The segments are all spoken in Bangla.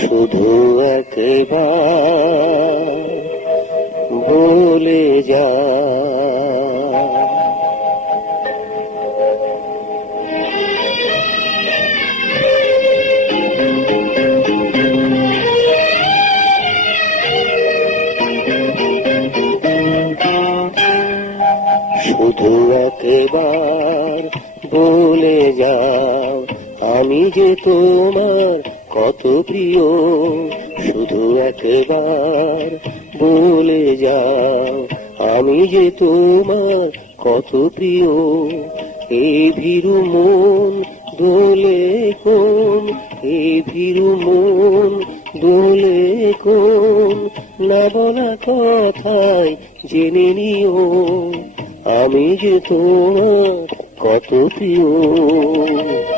শুধু বলে যা। শুধু একবার বলে যাও আমি যে তোমার কত প্রিয়, শুধু একবার বলে যাও, আমি যে তোমার কত প্রিয়। এই ভীরু মন দোলে কোন এই ভীরু মন দোলে কোন, না বলা কথায় জেনে নিও। আমি যে তোমার কত প্রিয়।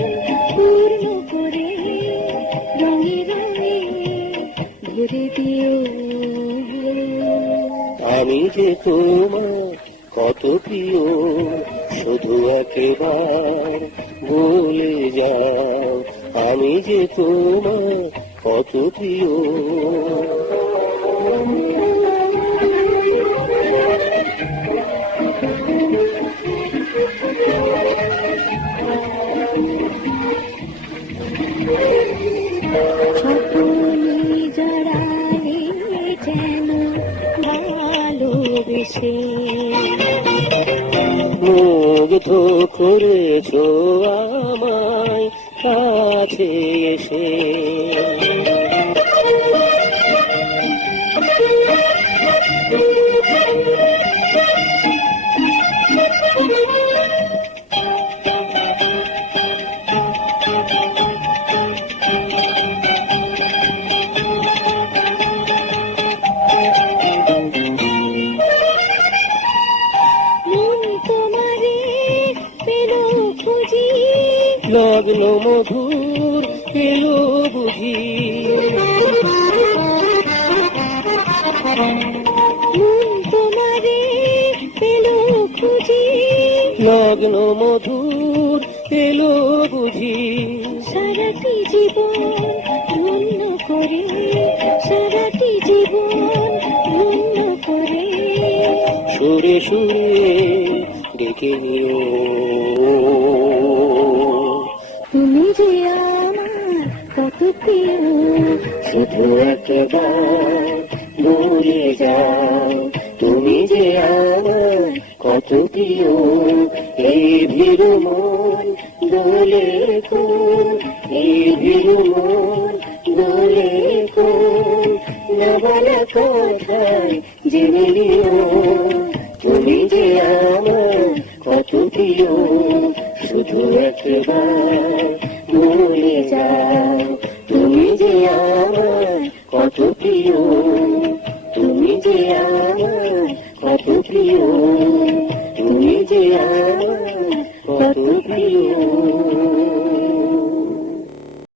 আমি যে তোমার কত প্রিয় শুধু একবার বলে যাও। আমি যে তোমার কত প্রিয়। ভালোবেসে মুগ্ধ করেছ আমায় কাছে এসে। লগ্ন মধুর এলো বুঝি। তোমারে পেল খুঁজি। লগ্ন মধুর এলো বুঝি। সারাটি জীবন ধন্য করে সারাটি জীবন ধন্য করে। সুরে সুরে ডেকে নিও। শুধু একবার যাও তুমি যে আমার কত প্রিয় এই ভীরু মন দোলে এই ভীরু মন দোলে না বলা কথায় তুমি যে আমার কত প্রিয় শুধু একবার কত প্রিয় তুমি যে কত প্রিয়।